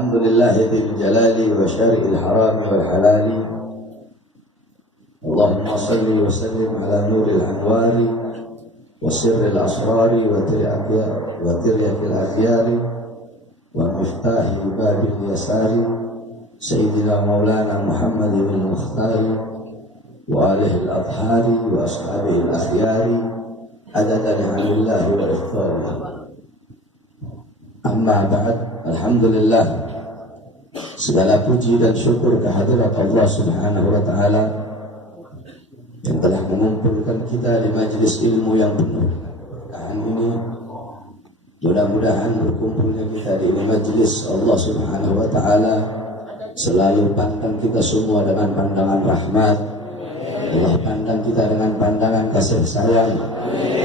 الحمد لله ذي الجلال وشارع الحرام والحلال. اللهم صل وسلم على نور الأنوار وسر الأسرار وترية الأخيار ومفتاح باب اليسار سيدنا مولانا محمد بن المختار وآله الأطهار وأصحابه الأخيار عدد نعم الله وإغفاره. Amma ba'd, alhamdulillah, segala puji dan syukur kehadirat Allah Subhanahu wa Ta'ala yang telah mengumpulkan kita di majelis ilmu yang penuh. Dan ini mudah-mudahan berkumpulnya kita di majelis Allah Subhanahu wa Ta'ala selalu pandang kita semua dengan pandangan rahmat. Allah pandang kita dengan pandangan kasih sayang.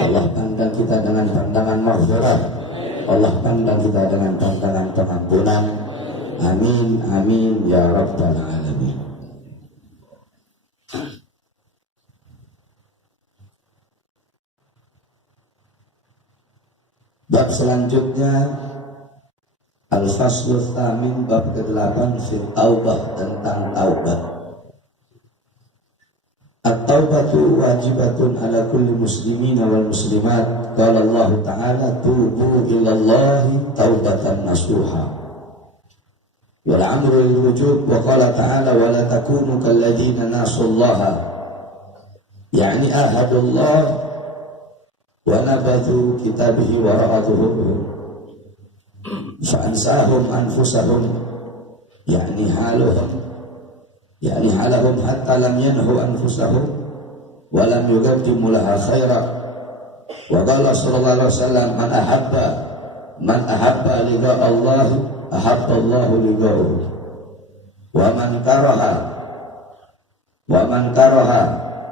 Allah pandang kita dengan pandangan maghfirah. Allah pandang kita dengan pandangan pengampunan. Amin, amin, ya Rabbal Alamin. Bab selanjutnya Al-Faslul Tsamin, bab ke-8 fil taubah, tentang taubat. At-taubatu wajibatun ala kulli muslimin wal muslimat. Qala Allah Ta'ala tubu ilallahi taubatan nasuha. Wal amru lil wujub. Wa qala ta'ala wa la takunu kalladzina nasullaha, yani ahadullah wa nabathu kitabihi wa ra'atuhum fa'ansahum anfusahum, yani halahum hatta lam yanhu anfusahum wa lam yuqaddimu laha khaira. Wa qala sallallahu alaihi wasallam man ahabba liqa Allah ahabba Allah liqa'ahu wa man karaha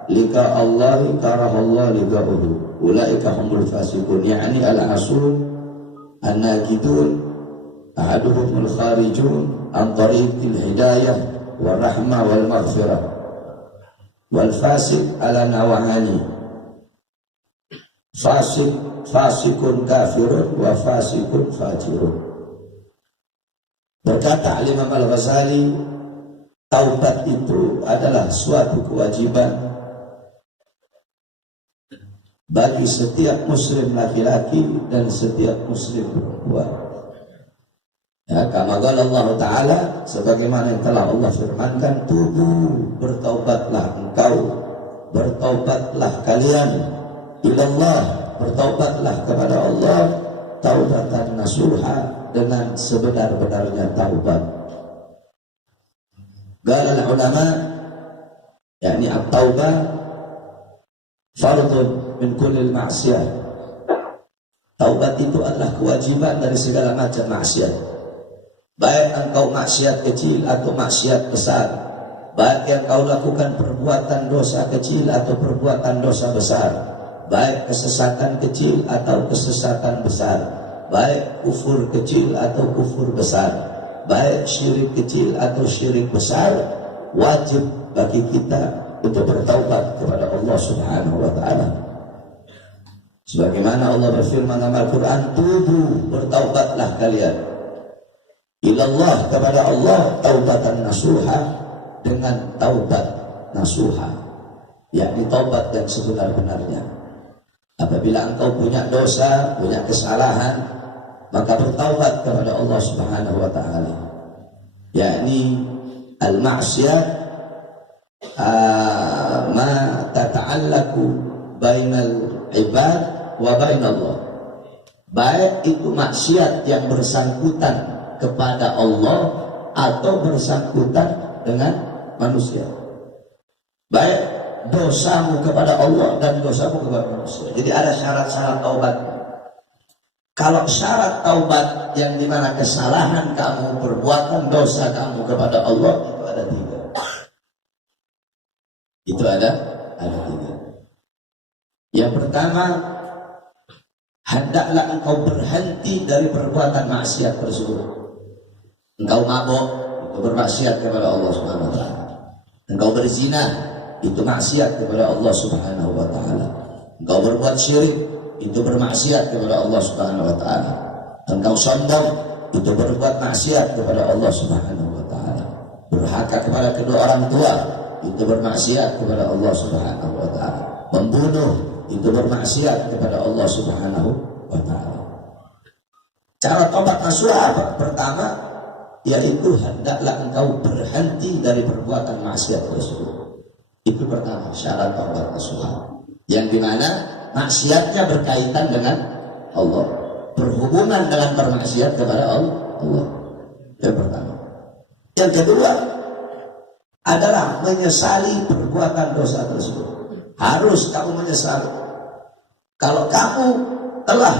liqa Allah karaha Allah liqa'ahu ulaika humul fasiqun, yani al-asul an-najidun ahaduhumul kharijun an tariqil hidayah wal rahmah wal maghfirah. Wal fasik ala nawahani, fasikun kafirun wa fasikun fajirun. Berkata Imam Al-Ghazali, taubat itu adalah suatu kewajiban bagi setiap muslim laki-laki dan setiap muslim perempuan. Ya, kama qala Allah Ta'ala, sebagaimana yang telah Allah firmankan, tubu, bertaubatlah engkau, bertaubatlah kalian, ilallah, bertaubatlah kepada Allah, taubatan nasuha, dengan sebenar-benarnya taubat. Qala al-ulama, yakni at-taubah fardun min kulli ma'siyah. Taubat itu adalah kewajiban dari segala macam maksiat. Baik engkau maksiat kecil atau maksiat besar, baik yang kau lakukan perbuatan dosa kecil atau perbuatan dosa besar, baik kesesatan kecil atau kesesatan besar, baik kufur kecil atau kufur besar, baik syirik kecil atau syirik besar, wajib bagi kita untuk bertaubat kepada Allah Subhanahu wa Ta'ala. Sebagaimana Allah berfirman dalam Al-Quran, tubu, bertaubatlah kalian ilallah, kepada Allah, taubatan nasuha, dengan taubat nasuha, yakni taubat yang sebenar-benarnya. Apabila engkau punya dosa, punya kesalahan, maka bertaubat kepada Allah Subhanahu wa Ta'ala, yakni al-ma'siyat ma tata'allaku bainal ibad wa bainallah, baik itu maksiat yang bersangkutan kepada Allah atau bersangkutan dengan manusia, baik dosamu kepada Allah dan dosamu kepada manusia. Jadi ada syarat-syarat taubat. Kalau syarat taubat yang dimana kesalahan kamu, perbuatan dosa kamu kepada Allah, itu ada 3. Itu ada 3. Yang pertama, hendaklah engkau berhenti dari perbuatan maksiat tersebut. Engkau mabuk, itu bermaksiat kepada Allah Subhanahu wa Ta'ala. Engkau berzina, itu maksiat kepada Allah Subhanahu wa Ta'ala. Engkau berbuat syirik, itu bermaksiat kepada Allah Subhanahu wa Ta'ala. Engkau sombong, itu berbuat maksiat kepada Allah Subhanahu wa taala. Durhaka kepada kedua orang tua, itu bermaksiat kepada Allah Subhanahu wa taala. Membunuh, itu bermaksiat kepada Allah Subhanahu wa taala. Cara tobat nasuha pertama yaitu hendaklah engkau berhenti dari perbuatan maksiat tersebut. Itu pertama syarat tobat nasuha. Yang dimana maksiatnya berkaitan dengan Allah, berhubungan dengan bermaksiat kepada Allah. Yang pertama. Yang kedua adalah menyesali perbuatan dosa tersebut. Harus kamu menyesali. Kalau kamu telah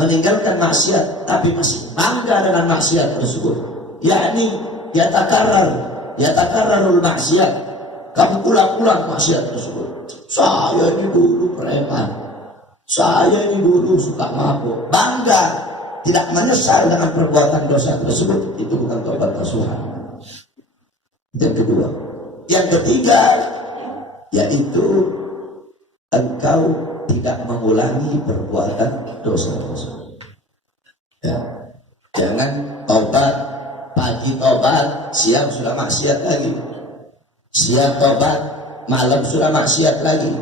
meninggalkan maksiat tapi masih bangga dengan maksiat tersebut, yakni yatakarrarul maksiat, kamu ulang-ulang maksiat tersebut. Saya ini dulu preman, saya ini dulu suka mabuk, bangga, tidak menyesal dengan perbuatan dosa tersebut, itu bukan tobat nasuha. Yang kedua. Yang ketiga yaitu engkau tidak mengulangi perbuatan dosa-dosa. Ya. Jangan tobat, pagi tobat, siang sudah maksiat lagi. Siang tobat, malam sudah maksiat lagi.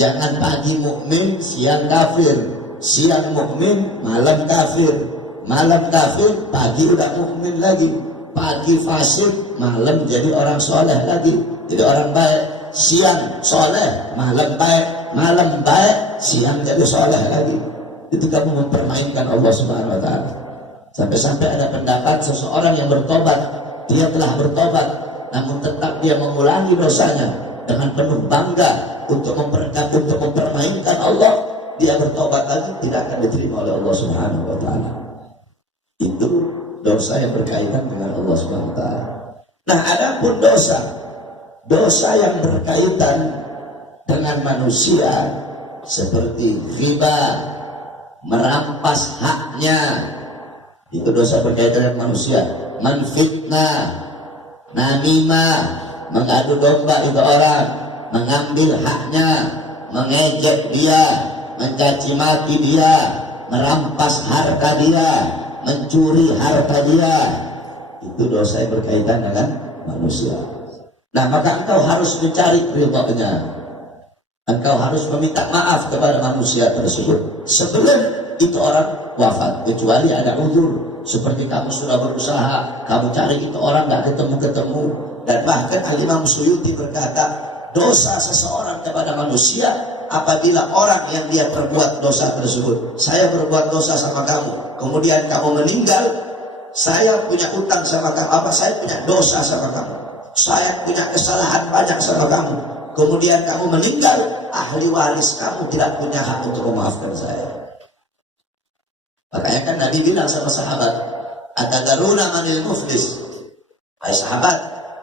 Jangan pagi mukmin, siang kafir. Siang mukmin, malam kafir. Malam kafir, pagi udah mukmin lagi. Pagi fasik, malam jadi orang soleh lagi. Jadi orang baik. Siang soleh, malam baik. Malam baik, siang jadi soleh lagi. Itu kamu mempermainkan Allah Subhanahu wa taala. Sampai-sampai ada pendapat seseorang yang bertobat, dia telah bertobat, namun tetap dia mengulangi dosanya dengan penuh bangga untuk mempermainkan Allah, dia bertobat lagi, tidak akan diterima oleh Allah Subhanahu wa taala. Itu dosa yang berkaitan dengan Allah Subhanahu wa taala. Nah, adapun dosa yang berkaitan dengan manusia seperti riba, merampas haknya, itu dosa berkaitan dengan manusia. Menfitnah, namimah, mengadu domba itu orang, mengambil haknya, mengejek dia, mencaci maki dia, merampas harta dia, mencuri harta dia, itu dosa yang berkaitan dengan manusia. Nah, maka engkau harus mencari ridhonya. Engkau harus meminta maaf kepada manusia tersebut sebelum itu orang wafat, kecuali ada uzur, seperti kamu sudah berusaha, kamu cari itu orang nggak ketemu, dan bahkan Al-Imam Suyuti berkata, dosa seseorang kepada manusia apabila orang yang dia perbuat dosa tersebut, saya berbuat dosa sama kamu, kemudian kamu meninggal, saya punya utang sama kamu, saya punya dosa sama kamu, saya punya kesalahan banyak sama kamu, kemudian kamu meninggal, ahli waris kamu tidak punya hak untuk memaafkan saya. Makanya kan Nabi bilang sama sahabat, atadaruna manil muflis. Hai sahabat,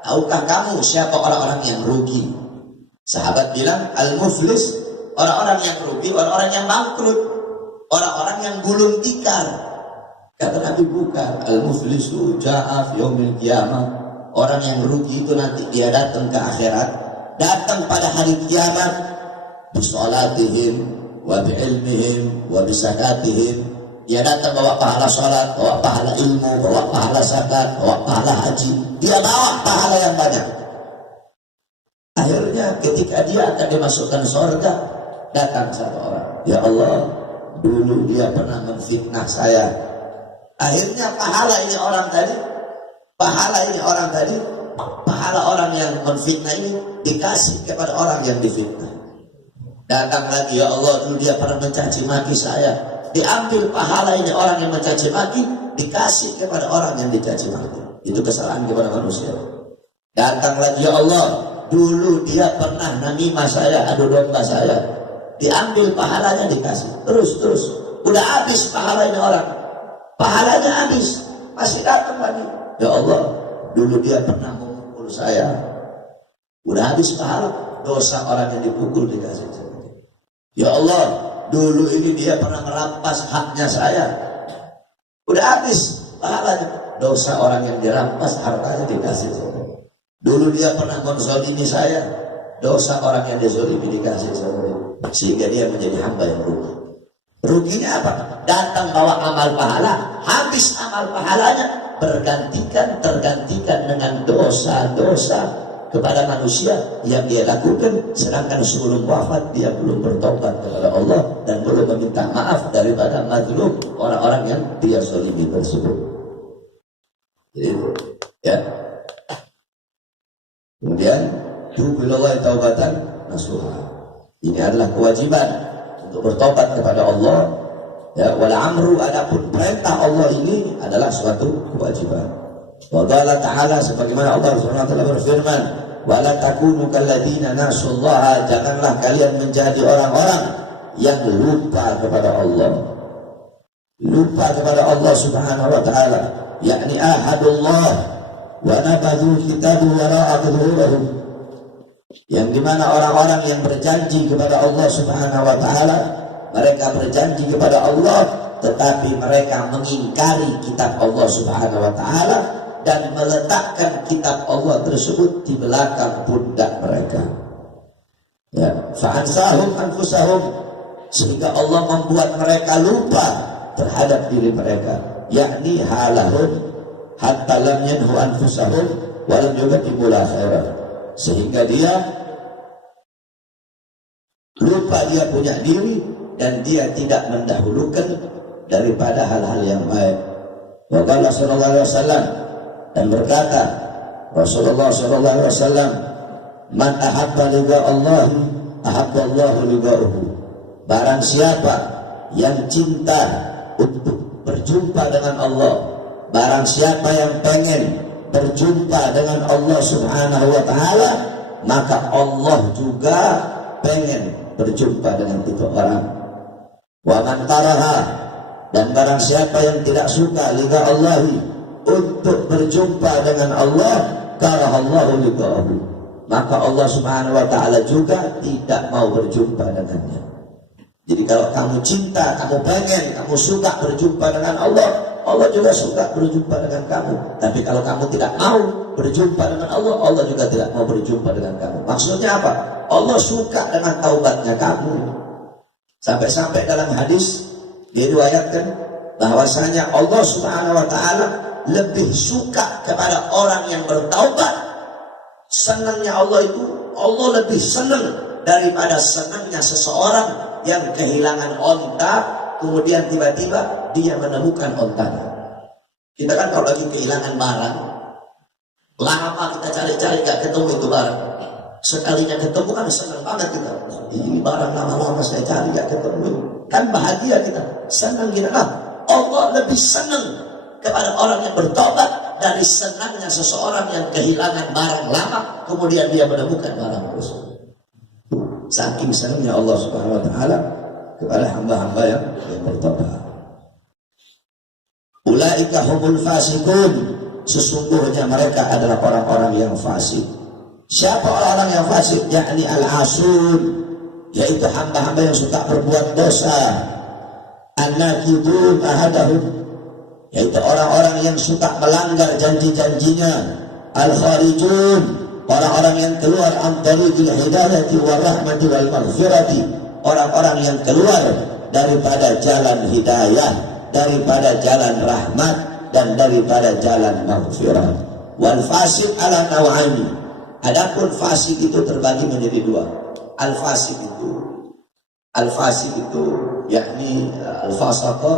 tahukah kamu siapa orang-orang yang rugi? Sahabat bilang, al-muflis, orang-orang yang rugi, orang-orang yang bangkrut, orang-orang yang gulung tikar. Kata Nabi, bukan. Al-muflisu ja'a fi yaumil qiyamah. Orang yang rugi itu nanti dia datang ke akhirat, datang pada hari kiamat, bisolatihim, wa bi'ilmihim, wa bisakatihim. Dia datang bawa pahala salat, bawa pahala ilmu, bawa pahala zakat, bawa pahala haji. Dia bawa pahala yang banyak. Akhirnya ketika dia akan dimasukkan surga, datang satu orang, ya Allah, dulu dia pernah menfitnah saya. Akhirnya pahala orang yang menfitnah ini dikasih kepada orang yang difitnah. Datang lagi, ya Allah, dulu dia pernah mencaci maki saya. Diambil pahala ini orang yang mencaci maki, dikasih kepada orang yang dicaci maki. Itu kesalahan kepada manusia. Datang lagi, ya Allah, dulu dia pernah namimah saya, adu domba saya. Diambil pahalanya, dikasih. Terus. Udah habis pahala ini orang. Pahalanya habis. Masih datang lagi. Ya Allah, dulu dia pernah memukul saya. Udah habis pahala. Dosa orang yang dipukul dikasih. Ya Allah, dulu ini dia pernah merampas haknya saya. Udah habis pahalanya. Dosa orang yang dirampas hartanya dikasih. Dulu dia pernah menzalimi saya. Dosa orang yang dizalimi dikasih. Sehingga dia menjadi hamba yang rugi. Ruginya apa? Datang bawa amal pahala, habis amal pahalanya tergantikan dengan dosa-dosa kepada manusia yang dia lakukan, sedangkan sebelum wafat dia belum bertobat kepada Allah dan belum meminta maaf daripada mazlum, orang-orang yang dia zalimi tersebut. Itu, ya. Kemudian tubu ilallahi taubatan nasuha. Ini adalah kewajiban untuk bertobat kepada Allah. Ya, wal amru, adapun perintah Allah ini adalah suatu kewajiban. Wa qala ta'ala, sebagaimana Allah Subhanahu wa taala berfirman, wala takunu kalladzina nasullaha, janganlah kalian menjadi orang-orang yang lupa kepada Allah. Lupa kepada Allah Subhanahu wa taala, yakni ahadullah wa nabadhu kitabu wara'a dhuhurihim, yang dimana orang-orang yang berjanji kepada Allah Subhanahu wa taala, mereka berjanji kepada Allah tetapi mereka mengingkari kitab Allah Subhanahu wa taala dan meletakkan kitab Allah tersebut di belakang pundak mereka. Ya, fa'ansahum anfusahum, sehingga Allah membuat mereka lupa terhadap diri mereka, yakni halahum hatta lam yanhu anfusahum wa lam yuqaddimu khairan, sehingga dia lupa dia punya diri dan dia tidak mendahulukan daripada hal-hal yang baik. Wa qala sallallahu alaihi wasallam, dan berkata Rasulullah sallallahu alaihi wasallam, man ahabba liqa Allah ahabba Allah liqa'uhu, barang siapa yang cinta untuk berjumpa dengan Allah, barang siapa yang pengen berjumpa dengan Allah Subhanahu wa taala, maka Allah juga pengen berjumpa dengan itu orang. Wa man karaha, dan barang siapa yang tidak suka liqa Allah, untuk berjumpa dengan Allah, karahallahu liqa'ahu, maka Allah Subhanahu wa taala juga tidak mau berjumpa dengannya. Jadi kalau kamu cinta, kamu pengen, kamu suka berjumpa dengan Allah, Allah juga suka berjumpa dengan kamu. Tapi kalau kamu tidak mau berjumpa dengan Allah, Allah juga tidak mau berjumpa dengan kamu. Maksudnya apa? Allah suka dengan taubatnya kamu. Sampai-sampai dalam hadis diriwayatkan bahwasanya Allah Subhanahu wa taala lebih suka kepada orang yang bertaubat. Senangnya Allah itu, Allah lebih senang daripada senangnya seseorang yang kehilangan onta, kemudian tiba-tiba dia menemukan ontanya. Kita kan kalau lagi kehilangan barang, lama kita cari-cari gak ketemu itu barang. Sekalinya ketemu kan senang banget kita. Ini barang lama-lama saya cari gak ketemu, kan bahagia kita, senang kita. Nah, Allah lebih senang kepada orang yang bertobat dari senangnya seseorang yang kehilangan barang lama kemudian dia menemukan barang tersebut. Saking senangnya Allah Subhanahu wa taala kepada hamba-hamba yang bertobat. Ulaika humul fasikun, sesungguhnya mereka adalah orang-orang yang fasik. Siapa orang-orang yang fasik? Yakni al-asun, yaitu hamba-hamba yang suka berbuat dosa. An-nakidun ahadahum, yaitu orang-orang yang suka melanggar janji-janjinya. Al-kharijun, orang-orang yang keluar antara hidayati wa rahmati wal maghfirati, orang-orang yang keluar daripada jalan hidayah, daripada jalan rahmat, dan daripada jalan maghfirah. Wal fasik ala naw'aini, adapun fasik itu terbagi menjadi dua. Al-fasik itu yakni al-fasaqa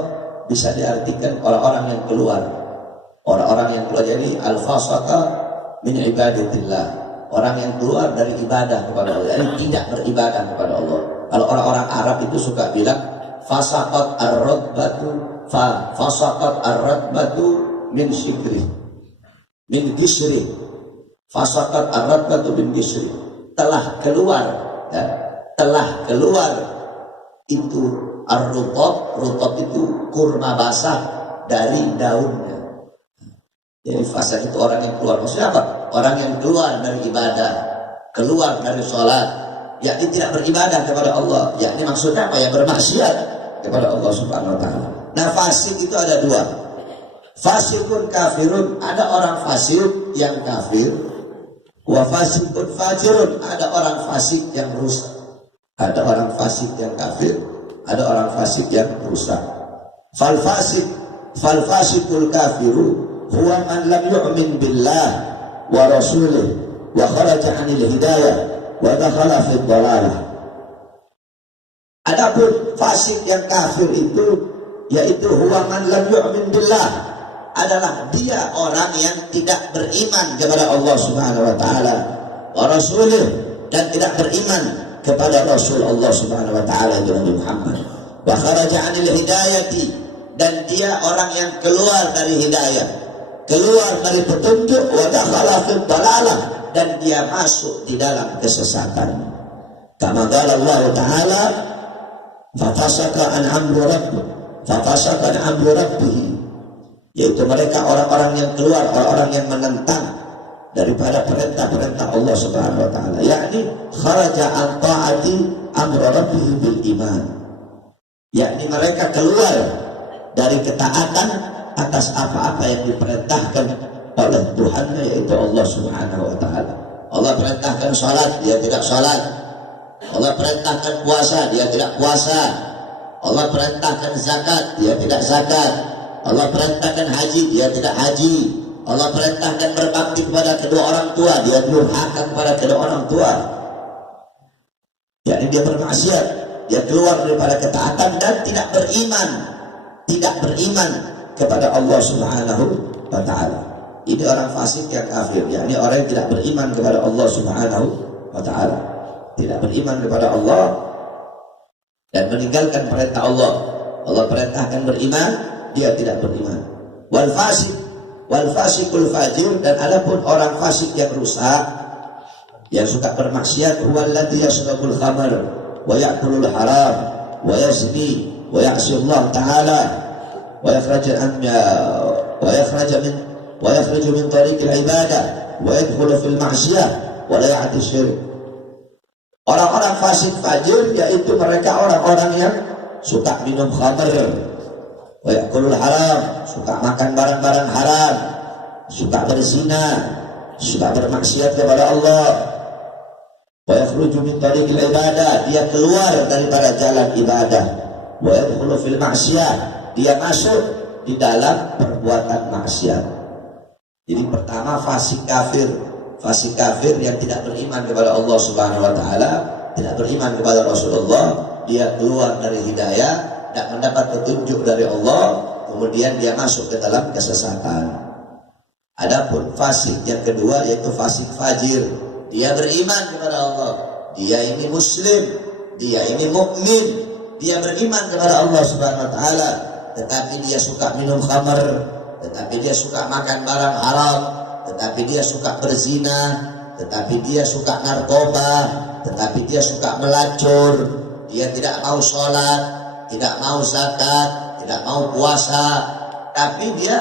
bisa diartikan orang-orang yang keluar. Orang-orang yang keluar, jadi al-fasaqa min ibadatillah, orang yang keluar dari ibadah kepada Allah, jadi tidak beribadah kepada Allah. Kalau orang-orang Arab itu suka bilang fasaqat ar-radbatu fasaqat ar-radbatu min syikri min gisri, fasaqat ar-radbatu min gisri, telah keluar, ya, telah keluar itu ar-rutab, rutab itu kurma basah dari daunnya. Jadi fasa itu orang yang keluar. Maksudnya apa? Orang yang keluar dari ibadah, keluar dari sholat, yakni tidak beribadah kepada Allah. Yakni maksudnya apa? Ya bermaksiat kepada Allah Subhanahu wa taala. Nah, fasik itu ada dua. Fasikun kafirun, ada orang fasik yang kafir. Wa fasikun fajirun, ada orang fasik yang rusak. Ada orang fasik yang kafir, ada orang fasik yang rusak. Fal fasikul kafiru huwa man lam yu'min billah wa rasulih wa kharaja 'anil hidayah wa dakhala fi dhalalah. Adapun fasik yang kafir itu yaitu huwa man lam yu'min billah, adalah dia orang yang tidak beriman kepada Allah Subhanahu wa taala wa rasulih, dan tidak beriman kepada Rasul Allah Subhanahu wa taala Nabi Muhammad. Wa kharaja 'anil hidayati, dan dia orang yang keluar dari hidayah, keluar dari petunjuk, wa dakhala fi dhalalah, dan dia masuk di dalam kesesatan. Kama qala Allah taala Fafasaka an amru rabbih, yaitu mereka orang-orang yang keluar, orang-orang yang menentang daripada perintah-perintah Allah Subhanahu wa taala, yakni kharaja an ta'ati amru rabbih bil iman, yakni mereka keluar dari ketaatan atas apa-apa yang diperintahkan oleh Tuhannya, yaitu Allah Subhanahu wa taala. Allah perintahkan salat, dia tidak salat. Allah perintahkan puasa, dia tidak puasa. Allah perintahkan zakat, dia tidak zakat. Allah perintahkan haji, dia tidak haji. Allah perintahkan berbakti kepada kedua orang tua, dia durhaka kepada kedua orang tua. Jadi dia bermaksiat, dia keluar daripada ketaatan dan tidak beriman kepada Allah Subhanahu wa taala. Ini orang fasik yang kafir, yakni orang yang tidak beriman kepada Allah Subhanahu wa taala. Tidak beriman kepada Allah dan meninggalkan perintah Allah. Allah perintahkan beriman, dia tidak beriman. Wal fasikul fajir, dan adapun orang fasik yang rusak, yang suka bermaksiat, huwallazi yashrabul khamr wa ya'kulul haram wa yazni wa ya'si Allah taala wa yakhruju min tariqil ibadah wa yadkhulu fil ma'siyah wa la ya'ti syirk. Orang-orang fasik fajir yaitu mereka orang-orang yang suka minum khamr, wa ya'kulul haram, suka makan barang-barang haram, suka berzina, suka bermaksiat kepada Allah. Wa yakhruju min tariqil ibadah, dia keluar daripada jalan ibadah. Wa yadkhulu fil ma'siyah, dia masuk di dalam perbuatan maksiat. Jadi pertama fasik kafir. Fasik kafir yang tidak beriman kepada Allah Subhanahu wa taala, tidak beriman kepada Rasulullah, dia keluar dari hidayah, tidak mendapat petunjuk dari Allah, kemudian dia masuk ke dalam kesesatan. Adapun fasik yang kedua yaitu fasik fajir, dia beriman kepada Allah, dia ini muslim, dia ini mukmin, dia beriman kepada Allah Subhanahu wa taala, tetapi dia suka minum khamr, tetapi dia suka makan barang haram, tetapi dia suka berzina, tetapi dia suka narkoba, tetapi dia suka melacur, dia tidak mau sholat, tidak mau zakat, tidak mau puasa, tapi dia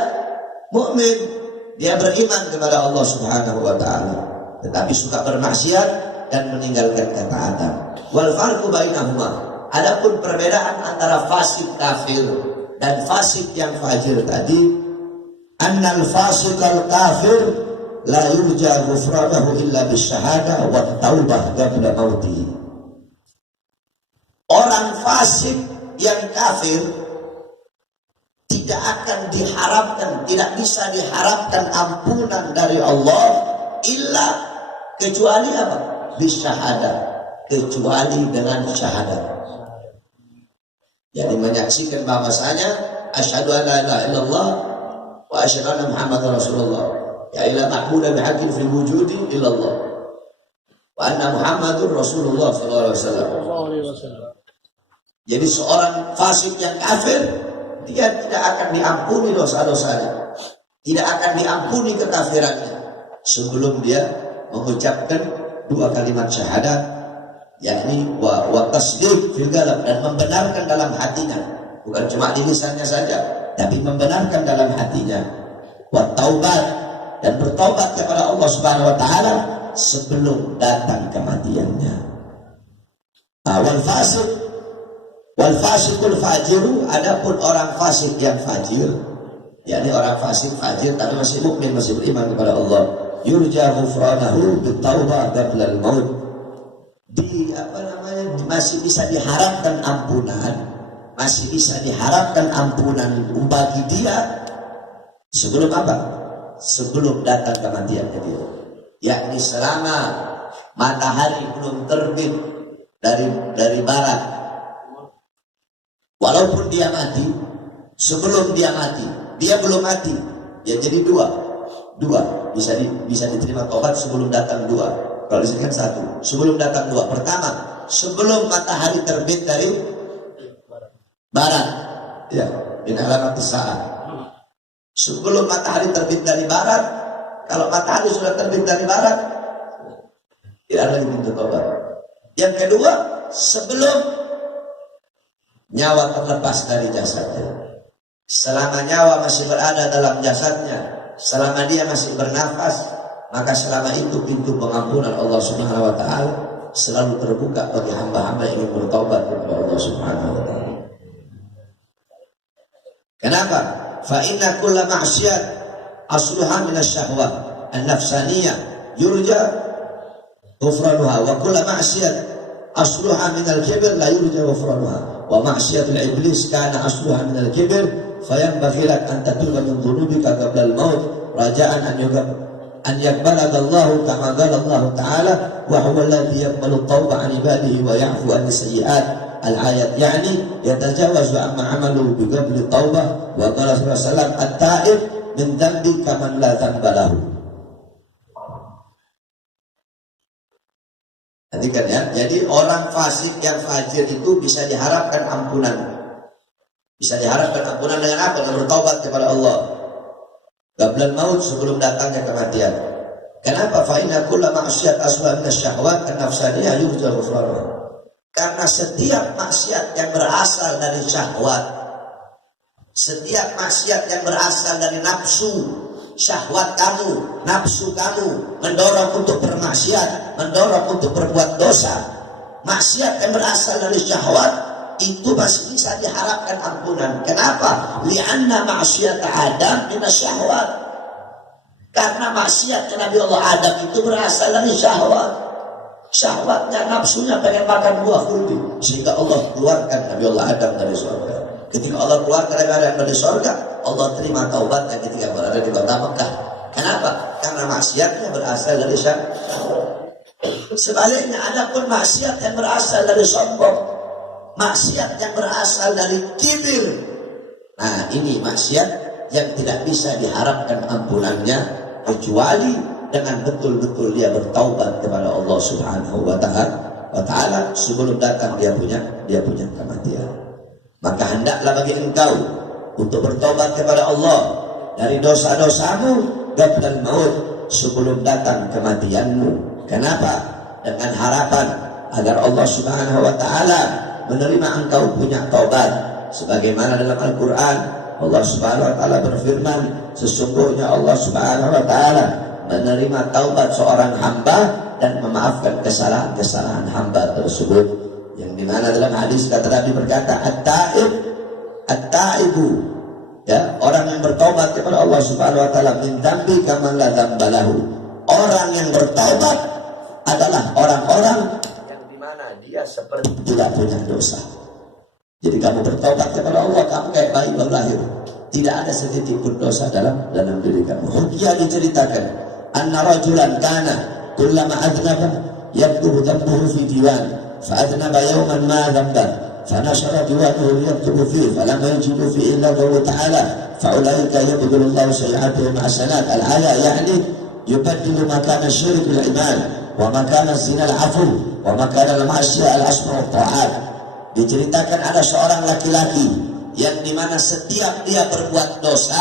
mukmin, dia beriman kepada Allah Subhanahu wa taala, tetapi suka bermaksiat dan meninggalkan ketaatan. Wal farqu bainahuma, adapun perbedaan antara fasik kafir dan fasik yang fajir tadi, annal fasikal kafir la yurja ghufranahu illa bisyahada wa taubah qabla mautih. Orang fasik yang kafir tidak akan diharapkan, tidak bisa diharapkan ampunan dari Allah illa, kecuali apa? Bisyahada, kecuali dengan syahadat. Jadi menyaksikan bahwasanya asyhadu an la ilaha illallah wa asyhadu anna Muhammadar Rasulullah, ya ila ma'budu bihaqqin fil wujudi illallah wa anna Muhammadur Rasulullah sallallahu alaihi wasallam. Jadi seorang fasik yang kafir, dia tidak akan diampuni dosa-dosanya, tidak akan diampuni kekafirannya sebelum dia mengucapkan dua kalimat syahadat, yakni wa tasdiq fil qalb, dan membenarkan dalam hatinya, bukan cuma di lisannya saja, tapi membenarkan dalam hatinya. Wa taubat, dan bertaubat kepada Allah Subhanahu wa taala sebelum datang kematiannya. Wal fasikul fajiru, adapun orang fasik yang fajir, yakni orang fasik fajir tapi masih mukmin, masih beriman kepada Allah, yurja ghufranahu bitaubah qabla al-maut, masih bisa diharapkan ampunan masih bisa diharapkan ampunan bagi dia sebelum apa? Sebelum datang kematiannya dia. Yakni selama matahari belum terbit dari barat. Walaupun dia mati, sebelum dia mati, dia belum mati. Ya jadi dua bisa diterima tobat sebelum datang dua. Kalau disini kan satu. Sebelum datang dua. Pertama, sebelum matahari terbit dari barat. Ya, ini alamat saat. Sebelum matahari terbit dari barat, kalau matahari sudah terbit dari barat, tidak ada pintu tobat. Yang kedua, sebelum nyawa terlepas dari jasadnya. Selama nyawa masih berada dalam jasadnya, selama dia masih bernafas, maka selama itu pintu pengampunan Allah Subhanahu wa taala selalu terbuka bagi hamba-hamba yang ingin bertaubat kepada Allah Subhanahu wa taala. Kenapa? Fa inna kulla ma'siyat asluha min asy-syahwah an-nafsaniyah yurja ghufranuha wa kulla ma'siyat asluha min al-kibr la yurja ghufranuha wa ma'siyatul iblis kana asluha min al-kibr fayanbaghi lak an tatuba min dhunubika qabla al-maut raja'an an yaqbalaka Allah kama qala Allah ta'ala wa huwa alladhi yaqbalu at-tawba 'an ibadihi wa ya'fu 'an as-sayyi'at. Al-ayat yakni yatajawazu amma amalu bi qabli taubah wa qala sallallahu alaihi wasallam at-ta'ib min dhanbi kaman la dhanba lahu. Perhatikan ya, jadi orang fasik yang fajir itu bisa diharapkan ampunan. Bisa diharapkan ampunan dengan apa? Dengan bertaubat kepada Allah. Qablal maut, sebelum datangnya kematian. Kenapa? Fa inna kulla ma'siyat asla min asy-syahwat an-nafsaniyah yurja ghufranuha. Karena setiap maksiat yang berasal dari syahwat, setiap maksiat yang berasal dari nafsu, syahwat kamu, nafsu kamu mendorong untuk bermaksiat, mendorong untuk berbuat dosa. Maksiat yang berasal dari syahwat itu masih bisa diharapkan ampunan. Kenapa? Li'anna maksiat Adam min syahwat. Karena maksiat Nabi Allah Adam itu berasal dari syahwat. Syahwatnya, nafsunya pengen makan buah kurdi, sehingga Allah keluarkan Nabi Allah Adam dari surga. Ketika Allah keluarkan Nabi Adam dari surga, Allah terima taubatnya ketika berada di kota Mekah. Kenapa? Karena maksiatnya berasal dari syahwat. Sebaliknya, ada pun maksiat yang berasal dari sombong, maksiat yang berasal dari kibir. Nah, ini maksiat yang tidak bisa diharapkan ampunannya kecuali dengan betul-betul dia bertaubat kepada Allah Subhanahu wa taala sebelum datang dia punya kematian. Maka hendaklah bagi engkau untuk bertaubat kepada Allah dari dosa-dosamu qablal maut, sebelum datang kematianmu. Kenapa? Dengan harapan agar Allah Subhanahu wa taala menerima engkau punya taubat. Sebagaimana dalam Al-Qur'an Allah Subhanahu wa taala berfirman, sesungguhnya Allah Subhanahu wa taala menerima taubat seorang hamba dan memaafkan kesalahan-kesalahan hamba tersebut. Yang dimana dalam hadis kata Nabi berkata, at-taibu, ya, orang yang bertaubat kepada Allah Subhanahu wa taala min dzambi kaman la dzamba lahu. Orang yang bertaubat adalah orang-orang yang dimana dia seperti tidak punya dosa. Jadi kamu bertaubat kepada Allah, kamu kayak bayi baru lahir, tidak ada sedikit pun dosa dalam diri kamu. Hujjah diceritakan, anna rajulan kana kullama adnaba yaktubu dhanbahu fi diwan fa adnaba yawman ma dhanba fa nashara diwanahu yaktubu fihi falam yajidu fi illa Allah ta'ala fa ulaika yabdulu Allah sayi'atihim hasanat. Al-ayah yakni yubaddilu makana syirk al-iman wa makana zina al-afu wa makana al-ma'siyah al-asma' al-ta'at. Diceritakan ada seorang laki-laki yang dimana setiap dia berbuat dosa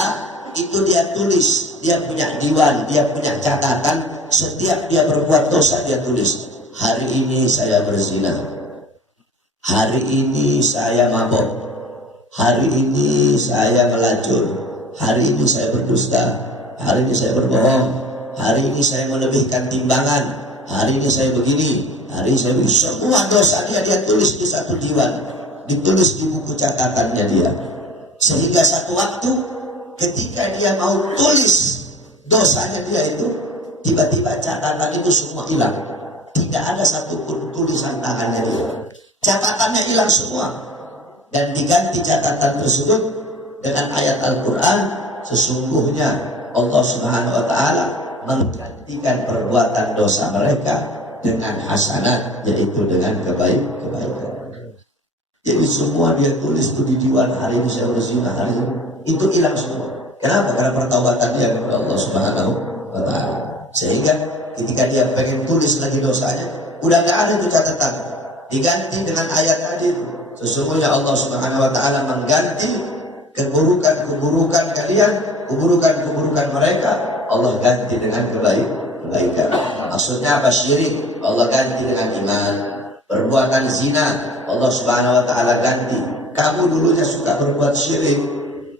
itu dia tulis, dia punya diwan, dia punya catatan. Setiap dia berbuat dosa dia tulis, hari ini saya berzina, hari ini saya mabok, hari ini saya melacur, hari ini saya berdusta, hari ini saya berbohong, hari ini saya melebihkan timbangan, hari ini saya begini, hari ini saya begini. Semua dosa dia tulis di satu diwan, ditulis di buku catatannya dia. Sehingga satu waktu ketika dia mau tulis dosanya dia itu, tiba-tiba catatan itu semua hilang. Tidak ada satupun tulisan tangannya dia. Catatannya hilang semua. dan diganti catatan tersebut dengan ayat Al-Quran. Sesungguhnya Allah Subhanahu wa Ta'ala menggantikan perbuatan dosa mereka dengan hasanat, yaitu dengan kebaikan. Jadi semua dia tulis itu di diwan, hari ini saya berzina, hari ini itu hilang semua. Kenapa? Karena pertaubatan dia kepada Allah Subhanahu wa Ta'ala. Sehingga ketika dia pengen tulis lagi dosanya, udah gak ada itu catatan, diganti dengan ayat tadi. Sesungguhnya Allah Subhanahu wa Ta'ala mengganti keburukan kalian, keburukan mereka, Allah ganti dengan kebaikan. Maksudnya apa? Syirik, Allah ganti dengan iman. Perbuatan zina, Allah Subhanahu wa Ta'ala ganti. Kamu dulunya suka berbuat syirik,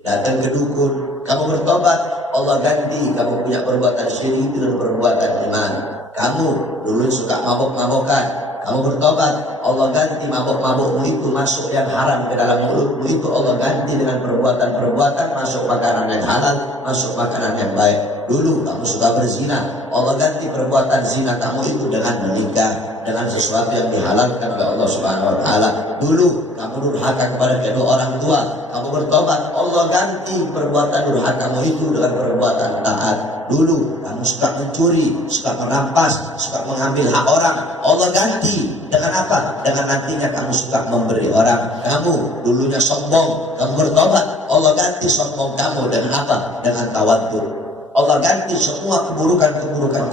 datang ke dukun, kamu bertobat, Allah ganti kamu punya perbuatan syirik dengan perbuatan iman. Kamu dulu suka mabok-mabokan, kamu bertobat, Allah ganti mabok-mabokmu itu masuk yang haram ke dalam mulutmu itu, Allah ganti dengan perbuatan masuk makanan yang halal, masuk makanan yang baik. Dulu kamu suka berzina, Allah ganti perbuatan zina kamu itu dengan menikah, dengan sesuatu yang dihalalkan oleh Allah Subhanahu wa Ta'ala. Dulu kamu durhaka kepada kedua orang tua, kamu bertobat, Allah ganti perbuatan durhakamu itu dengan perbuatan taat. Dulu kamu suka mencuri, suka merampas, suka mengambil hak orang, Allah ganti dengan apa? Dengan nantinya kamu suka memberi orang. Kamu dulunya sombong, kamu bertobat, Allah ganti sombong kamu dengan apa? Dengan tawadhu. Allah ganti semua keburukan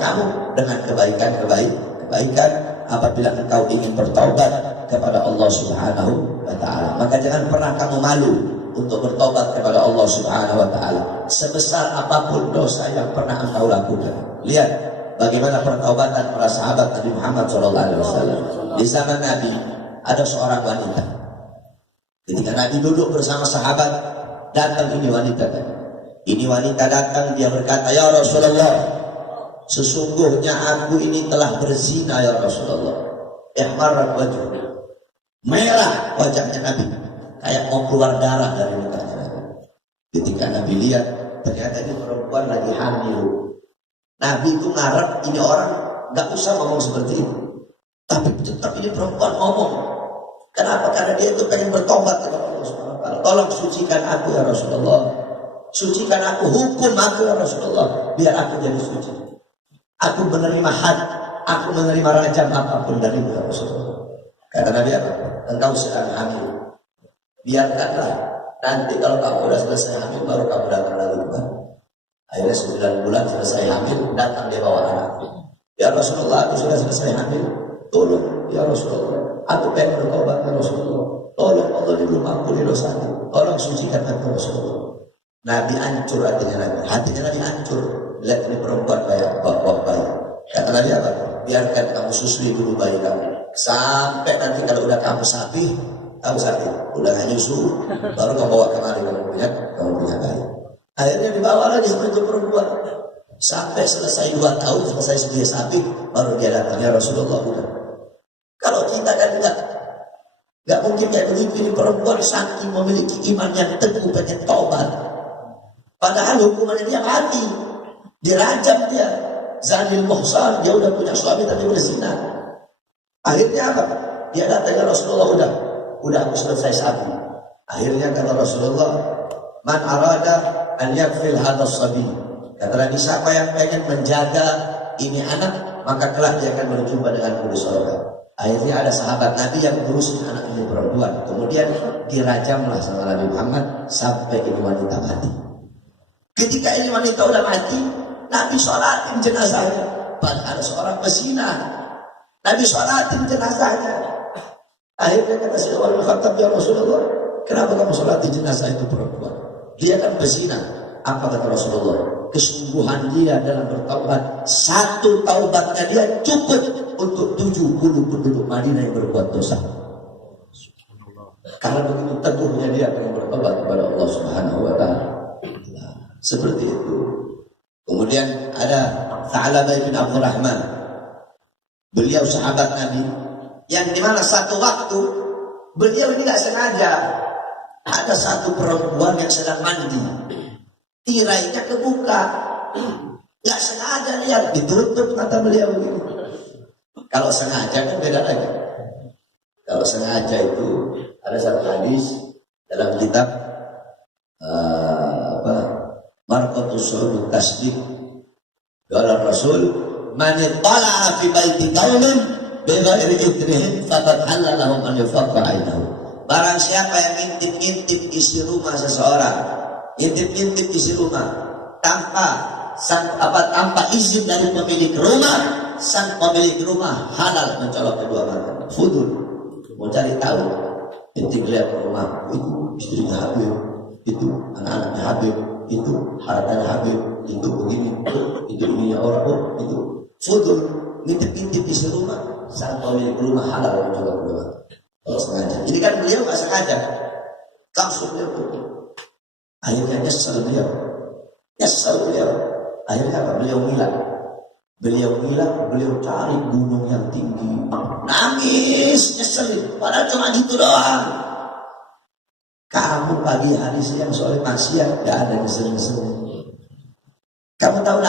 kamu dengan kebaikan apabila engkau ingin bertaubat kepada Allah Subhanahu wa Ta'ala. Maka jangan pernah kamu malu untuk bertobat kepada Allah Subhanahu wa Ta'ala, sebesar apapun dosa yang pernah engkau lakukan. Lihat bagaimana pertaubatan para sahabat Nabi Muhammad SAW. Di zaman Nabi ada seorang wanita. Ketika Nabi duduk bersama sahabat, datang ini wanita tadi. Ini wanita datang, dia berkata, "Ya Rasulullah, sesungguhnya aku ini telah berzina ya Rasulullah." Ihmarrat wajhu, merah wajahnya Nabi, kayak mau keluar darah dari mukanya Nabi. Ketika Nabi lihat, ternyata ini perempuan lagi hamil. Nabi itu ngarep ini orang gak usah ngomong seperti itu, tapi tetap ini perempuan ngomong. Kenapa? Karena dia itu pengen bertobat kepada Allah Subhanahu wa Ta'ala. Tolong sucikan aku ya Rasulullah, sucikan aku, hukum aku ya Rasulullah, biar aku jadi suci. Aku menerima had, aku menerima rajam apapun darimu ya Rasulullah. Kata Nabi apa? Engkau sedang hamil, biarkanlah nanti kalau kamu sudah selesai hamil baru kamu datang lagi bukan? Akhirnya 9 bulan selesai hamil, datang dia bawa anak. Ya Rasulullah, aku sudah selesai hamil, tolong ya Rasulullah, aku pengen bertobat ya Rasulullah, tolong Allah dulu mampuni dosaku, tolong sucikan aku Rasulullah. Nabi hancur hatinya Nabi hancur. Lihat ini perempuan kayak bayi. Kata Nabi apa? Biarkan kamu susui dulu bayi kamu, sampai nanti kalau udah kamu sakit, udah gak nyusu, baru kamu bawa kemari kamu punya bayi. Akhirnya dibawa lagi sama itu perempuan, sampai selesai 2 tahun, selesai dia sakit, baru dia datang, ya Rasulullah udah. Kalau kita kan gak mungkin kayak begitu. Ini perempuan saking memiliki iman yang teguh, pengen taubat. Padahal hukumannya dia mati, dirajam dia, zanil muhsan, dia udah punya suami tapi berzina. Akhirnya apa? Dia datang ke Rasulullah, udah aku selesai sakit. Akhirnya kata Rasulullah, man arada an yakfil hadas sabi. Kata Nabi, siapa yang pengen menjaga ini anak, maka kelak dia akan berjumpa dengan di surga. Akhirnya ada sahabat Nabi yang ngurusin anak ini perempuan, kemudian dirajamlah sama Nabi Muhammad sampai ini wanita mati. Ketika ini wanita udah mati, Nabi sholatin jenazahnya. Padahal ada seorang pesina, Nabi sholatin jenazahnya. Akhirnya kata si Umar bin Khattab, ya Rasulullah, kenapa kamu sholatin jenazah itu perempuan? Dia kan pesina. Apa kata Rasulullah? Kesungguhan dia dalam bertaubat, 1 taubatnya dia cukup untuk 70 penduduk Madinah yang berbuat dosa. Karena begitu teguhnya dia akan bertobat kepada Allah Subhanahu wa Ta'ala. Seperti itu. Kemudian ada Tha'labah bin Abdurrahman. Beliau sahabat Nabi yang dimana satu waktu beliau tidak sengaja, ada satu perempuan yang sedang mandi, tirainya kebuka, nggak sengaja lihat, ditutup kata beliau begini. Kalau sengaja kan beda lagi. Kalau sengaja itu ada satu hadis dalam kitab Marqatus Su'ud Tasdiq qala Rasul man tala'a fi baiti qaumin bighairi idrihim faqad halal lahum an yufaqqa ainahu. Barang siapa yang ngintip-ngintip isi rumah seseorang, ngintip-ngintip isi rumah tanpa izin dari pemilik rumah, sang pemilik rumah halal mencolok kedua mata. Fudul, mau cari tahu, ngintip lihat rumah, itu istrinya Habib, itu anak-anaknya Habib, itu hartanya Habib, itu begini, itu ininya orang, itu fudul, ngintip-ngintip isi rumah, sang pemilik rumah halal mencolok kedua mata. Kalau sengaja, ini kan beliau nggak sengaja, langsung beliau tutup. Akhirnya nyesel beliau. Akhirnya apa? Beliau ngilang, beliau cari gunung yang tinggi, nangis, nyesel. Padahal cuma gitu doang. Kamu pagi hari siang soal maksiat, gak ada nyesel-nyesel. Kamu tahu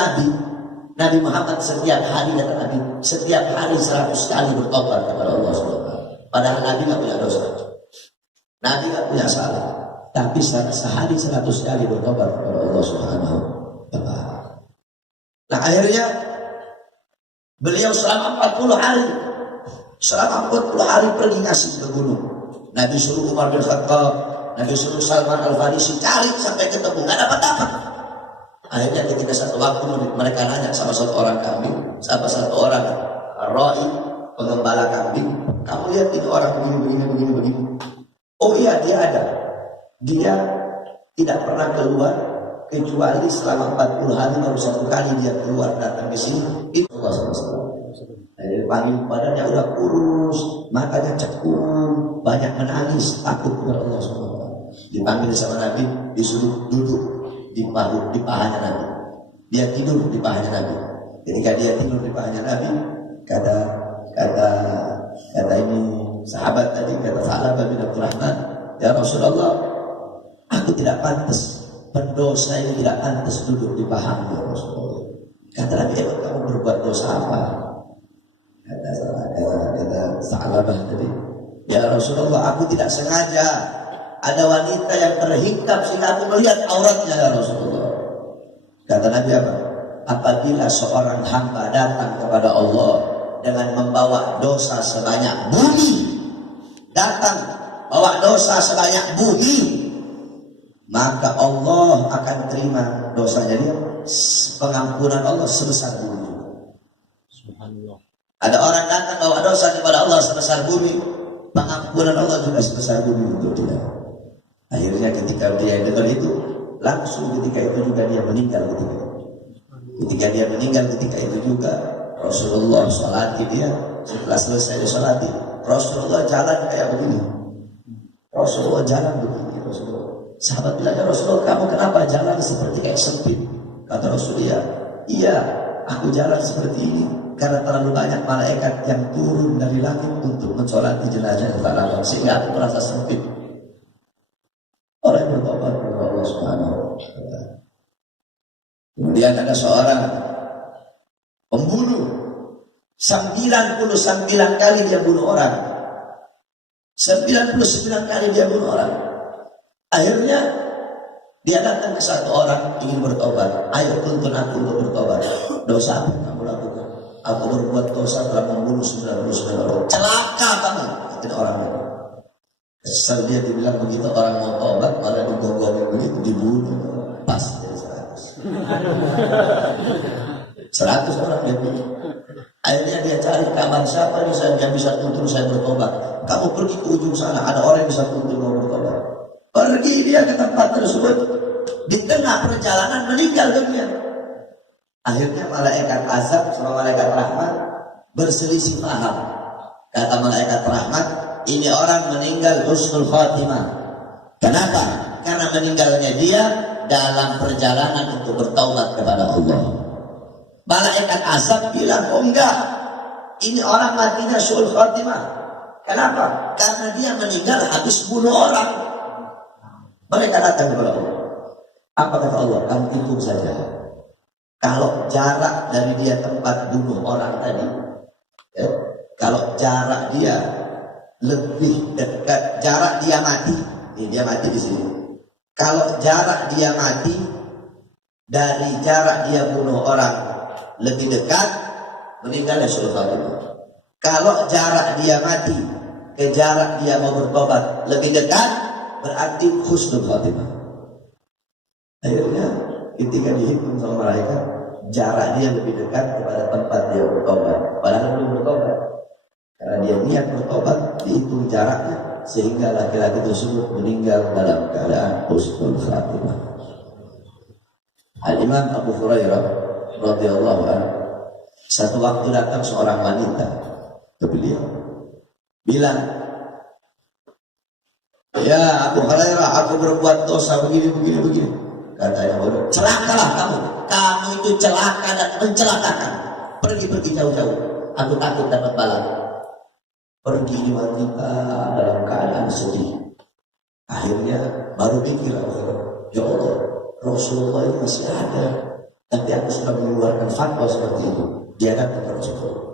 Nabi Muhammad setiap hari kata Nabi, setiap hari 100 kali bertobat kepada Allah SWT. Padahal Nabi gak punya dosa, Nabi gak punya salah, tapi sehari 100 kali bertobat kepada Allah Subhanahu wa Ta'ala. Nah akhirnya beliau selama 40 hari pergi ngasih ke gunung. Nabi suruh Umar bin Khattab, Nabi suruh Salman Al-Farisi cari sampai ketemu, gak dapat apa. Akhirnya ketika satu waktu mereka nanya sama satu orang kambing, sama satu orang roi, pengembala kambing, kamu lihat ini orang begini. Oh iya, dia ada. Dia tidak pernah keluar kecuali selama 40 hari baru satu kali dia keluar datang ke sini. Itu Allah. Dari pagi badannya udah kurus, matanya cekung, banyak menangis, takut kepada Allah SWT. Dipanggil sama Nabi, disuruh duduk di pahanya Nabi. Dia tidur di pahanya Nabi. Ketika dia tidur di pahanya Nabi, kata ini sahabat tadi, kata Sa'labah bin Abdurrahman, ya Rasulullah, aku tidak pantas, pendosa ini tidak pantas duduk di pahamu ya Rasulullah. Kata Nabi, kamu berbuat dosa apa? Kata Sa'labah tadi, ya Rasulullah, aku tidak sengaja ada wanita yang terhingkap sehingga aku melihat auratnya ya Rasulullah. Kata Nabi apa? Apabila seorang hamba datang kepada Allah dengan membawa dosa sebanyak bumi, datang bawa dosa sebanyak bumi, maka Allah akan terima dosanya dia, pengampunan Allah sebesar bumi. Subhanallah. Ada orang datang bawa dosa kepada Allah sebesar bumi, pengampunan Allah juga sebesar bumi untuk dia. Akhirnya ketika dia dengar itu, langsung ketika itu juga dia meninggal ketika dia meninggal ketika itu juga Rasulullah sholati dia. Setelah selesai sholati, Rasulullah jalan kayak begini. Rasulullah jalan begini. Sahabat bilang, ya Rasulullah, kamu kenapa jalan seperti kayak sempit? Kata Rasulullah, iya, aku jalan seperti ini karena terlalu banyak malaikat yang turun dari langit untuk mensolati jenazah yang sehingga aku merasa sempit. Orang yang bertobat kepada Allah Subhanahu wa Ta'ala. Kemudian ada seorang pembunuh, 99 kali dia bunuh orang. 99 kali dia bunuh orang. Akhirnya dia datang ke satu orang ingin bertobat. Ayo tuntun aku untuk bertobat. Dosa apa yang kamu lakukan? Aku berbuat dosa telah membunuh 99 orang. Celaka kamu, kata orang itu. Kesal dia dibilang begitu orang mau tobat malah digonggongin begitu dibunuh. Pas jadi 100 orang dia bunuh. Akhirnya dia cari kabar siapa nih yang bisa tuntun saya bertobat. Kamu pergi ke ujung sana, ada orang yang bisa tuntun mau bertobat. Pergi dia ke tempat tersebut, di tengah perjalanan meninggal dunia. Akhirnya malaikat azab sama malaikat rahmat berselisih paham. Kata malaikat rahmat, ini orang meninggal husnul khatimah. Kenapa? Karena meninggalnya dia dalam perjalanan untuk bertaubat kepada Allah. Malaikat azab bilang, oh enggak, ini orang matinya husnul khatimah. Kenapa? Karena dia meninggal habis bunuh orang. Mereka datang kepada Allah. Apa kata Allah? Kamu hitung saja. Kalau jarak dari dia tempat bunuh orang tadi, ya, kalau jarak dia lebih dekat, jarak dia mati dia mati di sini. Kalau jarak dia mati dari jarak dia bunuh orang lebih dekat, meninggalnya Husnul Khatimah. Kalau jarak dia mati ke jarak dia mau bertobat lebih dekat, berarti Husnul Khatimah. Akhirnya ketika dihitung sama malaikat, jarak dia lebih dekat kepada tempat dia bertobat, padahal belum bertobat. Karena dia niat bertobat, dihitung jaraknya, sehingga laki-laki tersebut meninggal dalam keadaan husnul khatimah. Al-Imam Abu Hurairah radhiyallahu anhu, satu waktu datang seorang wanita ke beliau, bilang, "Ya Abu Hurairah, aku berbuat dosa begini. Katanya, celakalah kamu itu celaka dan mencelakakan. Pergi jauh-jauh, aku takut dapat bala." Pergi di wanita dalam keadaan sedih. Akhirnya baru pikir, ya Allah, Rasulullah ini masih ada, tapi aku sudah mengeluarkan fatwa seperti itu. Dia datang ke Rasulullah.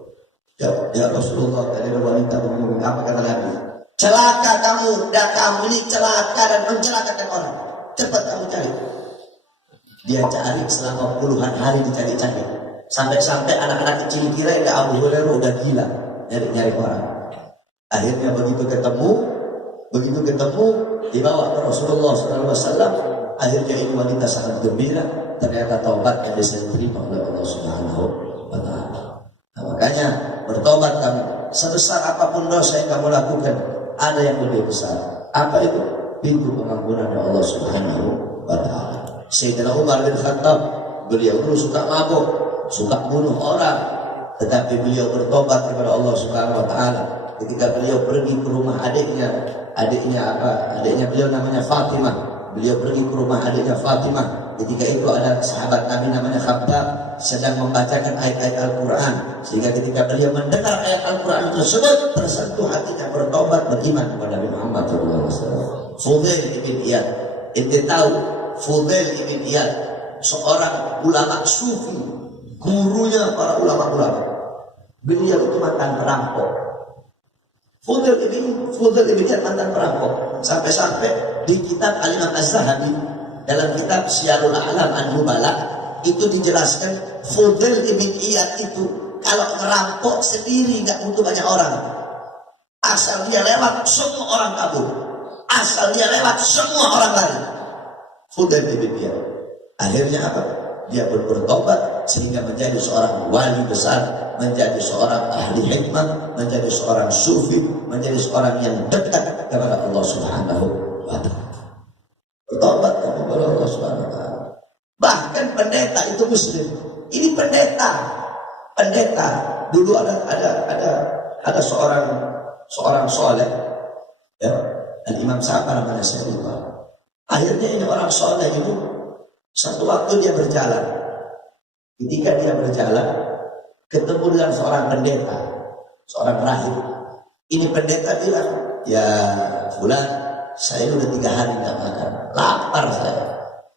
Ya Rasulullah, tadi ada wanita ngomong apa kata Nabi? Celaka kamu ini celaka dan mencelakakan orang. Cepat kamu cari. Dia cari selama puluhan hari, dicari-cari. Sampai-sampai anak-anak kecil kira ya Abu Hurairah udah gila nyari orang. Akhirnya begitu ketemu dibawa ke Rasulullah SAW. Akhirnya ini wanita sangat gembira, ternyata taubatnya bisa diterima oleh Allah Subhanahu wa Ta'ala. Nah, makanya bertobat kamu, sebesar apapun dosa yang kamu lakukan, ada yang lebih besar. Apa itu? Pintu pengampunan Allah Subhanahu wa Ta'ala. Sayyidina Umar bin Khattab, beliau dulu suka mabuk, suka bunuh orang, tetapi beliau bertobat kepada Allah Subhanahu wa Ta'ala. Ketika beliau pergi ke rumah adiknya beliau namanya Fatimah. Beliau pergi ke rumah adiknya Fatimah. Ketika itu ada sahabat Nabi namanya Khabbab sedang membacakan ayat-ayat Al-Quran. Sehingga ketika beliau mendengar ayat Al-Quran tersebut, tersentuh hatinya, bertobat, beriman kepada Nabi Muhammad SAW. Fudail ibn Iyad, ente tahu Fudail ibn Iyad, seorang ulama sufi, gurunya para ulama-ulama. Beliau itu mantan perampok. Fudail ibn Iyad mantan perampok. Sampai-sampai di kitab Al-Imam Az-Zahabi, dalam kitab Syiarul A'lam An-Nubala, itu dijelaskan Fudail ibn Iyad itu kalau ngerampok sendiri nggak butuh banyak orang. Asal dia lewat, semua orang kabur. Asal dia lewat, semua orang lari. Fudail ibn Iyad. Akhirnya apa? Dia bertobat sehingga menjadi seorang wali besar, menjadi seorang ahli hikmah, menjadi seorang sufi, menjadi seorang yang dekat kepada Allah Subhanahu wa Ta'ala. Bertobat kepada Allah Subhanahu wa Ta'ala. Bahkan pendeta itu muslim. Ini pendeta. Dulu ada seorang soleh, ya, Al-Imam siapa namanya saya lupa. Akhirnya ini orang soleh ini satu waktu dia berjalan. Ketika dia berjalan, ketemu dengan seorang pendeta, seorang rahib. Ini pendeta bilang, "Ya fulan, saya udah 3 hari nggak makan, lapar saya."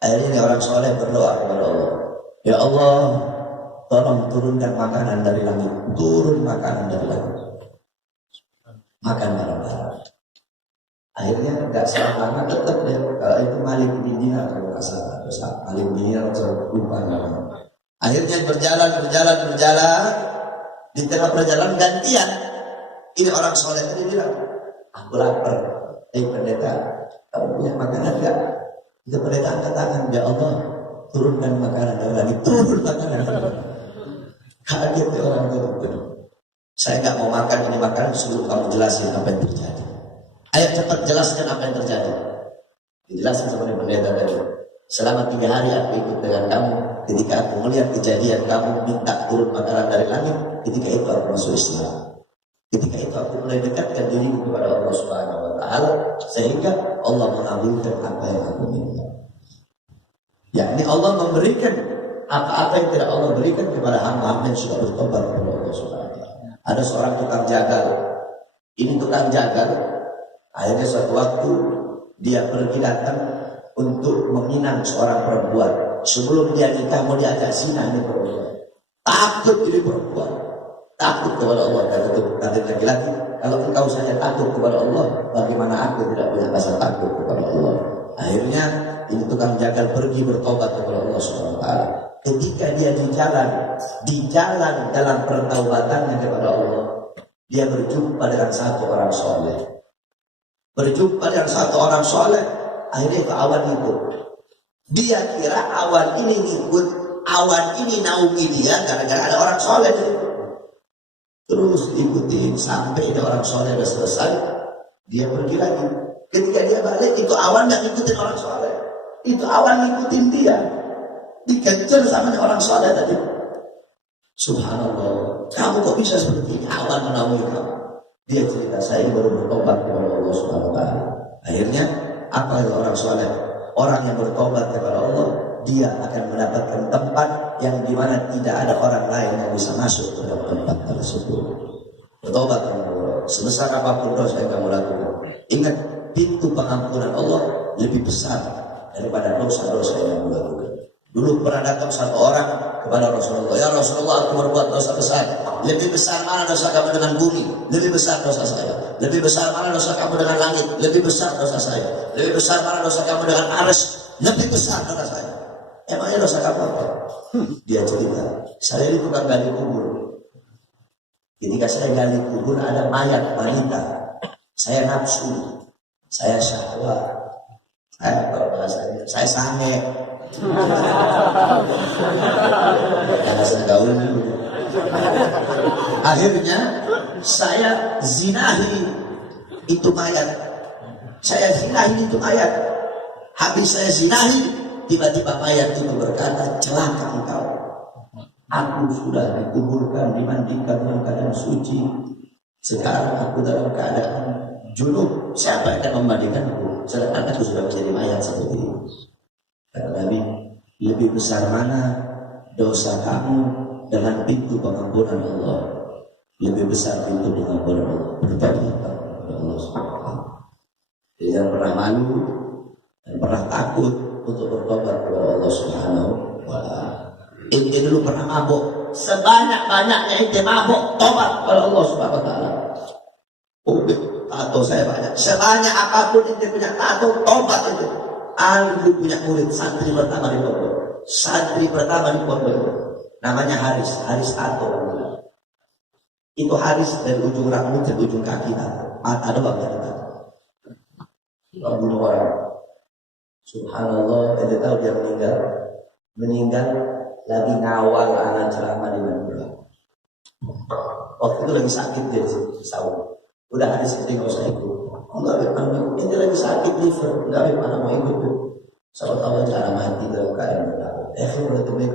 Akhirnya ini orang soleh berdoa kepada Allah, "Ya Allah, tolong turunkan makanan dari langit, turun makanan dari langit, makan bareng-bareng." Akhirnya nggak selama tetap deh, kalau itu Malik bin Dinar kalau nggak salah, Malik bin Dinar lupa namanya. Akhirnya berjalan, di tengah perjalanan gantian, ini orang soleh tadi bilang, "Aku lapar, pendeta, kamu punya makanan nggak?" Itu pendeta angkat tangan, "Ya Allah, turunkan makanan dari langit, turun makanan." Kaget ya orang itu. "Saya nggak mau makan ini makanan sebelum kamu jelasin apa yang terjadi. Ayo cepat jelaskan apa yang terjadi." Dijelaskan sama pendeta tadi, "Selama 3 hari aku ikut dengan kamu. Ketika aku melihat kejadian kamu minta turun makanan dari langit, ketika itu aku masuk Islam. Ketika itu aku mulai dekatkan diriku kepada Allah Subhanahu wa Ta'ala, sehingga Allah mengabulkan apa yang aku minta." Yakni Allah memberikan apa-apa yang tidak Allah berikan kepada hamba-hamba yang sudah bertobat kepada Allah Subhanahu wa Ta'ala. Ada seorang tukang jagal. Ini tukang jagal. Akhirnya suatu waktu dia pergi datang untuk meminang seorang perempuan. Sebelum dia nikah mau diajak zina nih perempuan. Takut jadi perempuan. takut kepada Allah. Dan untuk nanti lagi-lagi, kalau engkau saja takut kepada Allah, bagaimana aku tidak punya rasa takut kepada Allah? Akhirnya ini tukang jagal pergi bertobat kepada Allah SWT. Ketika dia di jalan dalam pertaubatannya kepada Allah, dia berjumpa dengan satu orang soleh. Akhirnya ke awan itu. Dia kira awan ini ngikut, awan ini naungi dia gara-gara ada orang soleh. Terus ikutin sampai ada orang soleh sudah selesai, dia pergi lagi. Ketika dia balik, itu awan yang ngikutin orang soleh. Itu awan ngikutin dia. Dikejar sama orang soleh tadi. Subhanallah, kamu kok bisa seperti ini? Awan menaungi kamu. Dia cerita, saya baru bertobat kepada Allah SWT. Akhirnya, apa itu orang soleh? Orang yang bertobat kepada Allah, dia akan mendapatkan tempat yang dimana tidak ada orang lain yang bisa masuk ke dalam tempat tersebut. Bertobat kepada Allah, sebesar apapun dosa yang kamu lakukan. Ingat, pintu pengampunan Allah lebih besar daripada dosa-dosa yang kamu lakukan. Dulu pernah datang satu orang kepada Rasulullah, ya Rasulullah, aku berbuat dosa besar. Lebih besar mana dosa kamu dengan bumi? Lebih besar dosa saya. Lebih besar mana dosa kamu dengan langit? Lebih besar dosa saya. Lebih besar mana dosa kamu dengan arsy? Lebih besar dosa saya. Emangnya dosa kamu apa? Dia cerita, saya ini tukang gali kubur. Ketika saya gali kubur ada mayat wanita. Saya nafsu, saya syahwat, saya sange. Bahasa gaul dulu. Akhirnya saya zinahi itu mayat. Habis saya zinahi, tiba-tiba mayat itu berkata, celaka engkau. Aku sudah dikuburkan, dimandikan dalam keadaan suci. Sekarang aku dalam keadaan junub. Siapa yang akan memandikanku? Sedangkan aku sudah menjadi mayat seperti itu. Kata Nabi, lebih besar mana dosa kamu dengan pintu pengampunan Allah? Lebih besar pintu pengampunan Allah. Bertobat kepada Allah SWT. Jangan pernah malu dan pernah takut untuk bertobat kepada Allah Subhanahu wa Ta'ala. Ente dulu pernah mabuk, sebanyak-banyaknya ente mabuk, tobat kepada Allah Subhanahu wa Ta'ala. Tato saya banyak, sebanyak apapun ente punya tato, tobat itu. Aku punya murid santri pertama di pondok. Namanya Haris Tato. Itu Haris dari ujung rambut ke ujung kaki mata doang kita. Bunuh orang. Subhanallah, kita tahu dia meninggal lagi ngawal anak ceramah di Madura. Waktu itu lagi sakit dia di Saudi. Udah Haris itu nggak usah ikut. Enggak, ini lagi sakit liver, enggak mana mau ikut tuh. Sama tahu cara mati dalam keadaan berlaku. Mulai temen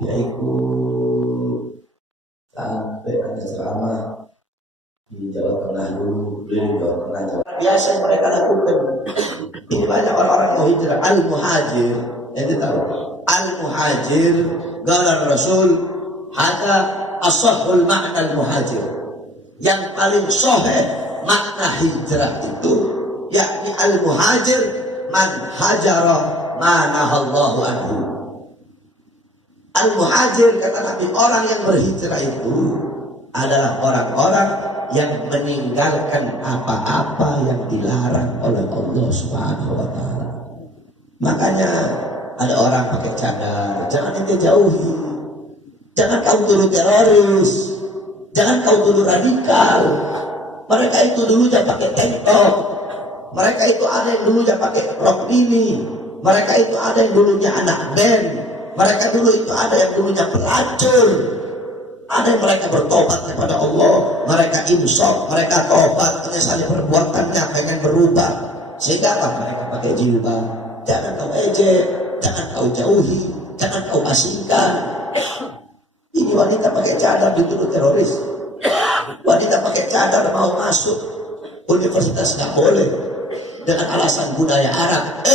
dia ikut sampai ada ceramah di Jawa Tengah dulu, di Jawa Tengah. Biasa yang mereka lakukan. Ini banyak orang-orang mau hijrah, al-muhajir. Jadi tahu, al-muhajir, qala Rasul, hada ashahul makna al-muhajir. Yang paling sahih makna hijrah itu yakni al-muhajir man hajara ma nahallahu anhu. Al-muhajir kata Nabi, orang yang berhijrah itu adalah orang-orang yang meninggalkan apa-apa yang dilarang oleh Allah Subhanahu wa Ta'ala. Makanya ada orang pakai cadar, jangan ente jauhi. Jangan kau dulu teroris, jangan kau dulu radikal. Mereka itu dulunya pakai tank top. Mereka itu ada yang dulunya pakai rok mini. Mereka itu ada yang dulunya anak band. Mereka dulu itu ada yang dulunya pelacur. Ada yang mereka bertobat kepada Allah. Mereka insaf, mereka tobat, menyesali perbuatannya, pengen berubah. Sehingga apa? Mereka pakai jilbab. Jangan kau ejek, jangan kau jauhi, jangan kau asingkan. Ini wanita pakai cadar dituduh teroris. Wanita pakai cadar mau masuk universitas nggak boleh dengan alasan budaya Arab.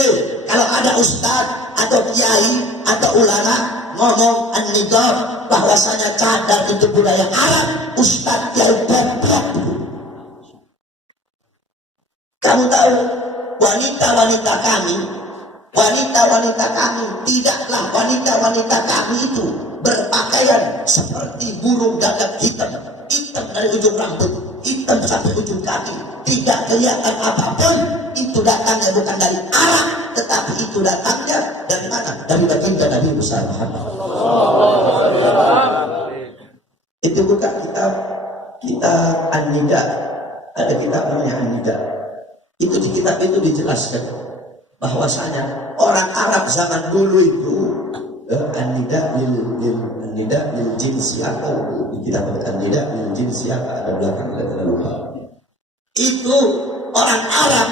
Kalau ada ustadz atau kiai atau ulama ngomong an-niqab bahwasanya cadar itu budaya Arab, ustadz kiai bebek. Kamu tahu wanita-wanita kami tidaklah wanita-wanita kami itu berpakaian pakaian seperti burung gagak hitam, hitam dari ujung rambut, hitam sampai ujung kaki, tidak kelihatan apapun. Itu datangnya bukan dari Arab, tetapi itu datangnya dari mana? Dari baginda Nabi besar Muhammad. Itu bukan kitab An-Nida, ada kitab namanya An-Nida. Itu di kitab itu dijelaskan bahwasanya orang Arab zaman dulu itu An-Nida lil jin siapa, di kitab An-Nida lil jin siapa, ada belakang ada lupa. Itu orang Arab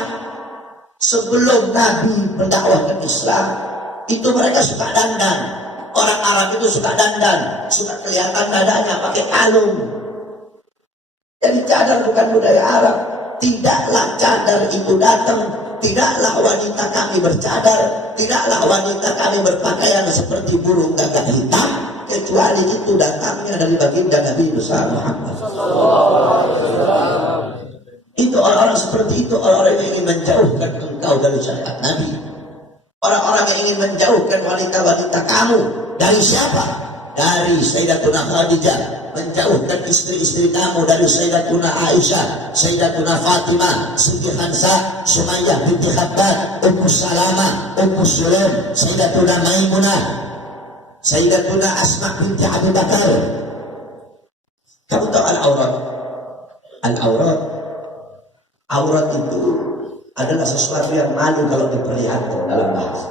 sebelum Nabi mendakwahkan Islam itu mereka suka dandan. Orang Arab itu suka dandan, suka kelihatan dadanya pakai kalung. Jadi cadar bukan budaya Arab. Tidaklah cadar itu datang, tidaklah wanita kami bercadar, tidaklah wanita kami berpakaian seperti burung gagak hitam, kecuali itu datangnya dari baginda Nabi besar Muhammad. Itu orang-orang seperti itu, orang-orang yang ingin menjauhkan engkau dari syariat Nabi. Orang-orang yang ingin menjauhkan wanita-wanita kamu dari siapa? Dari Sayyidatuna Khadijah. Menjauhkan istri-istri kamu dari Sayyidatuna Aisyah, Sayyidatuna Fatimah, Siti Khansah, Sumayyah binti Khabbab, Ummu Salamah, Ummu Sulaim, Sayyidatuna Maimunah, Sayyidatuna Asma binti Abu Bakar. Kamu tahu al-aurat? Al-aurat, aurat itu adalah sesuatu yang malu kalau diperlihatkan dalam bahasa.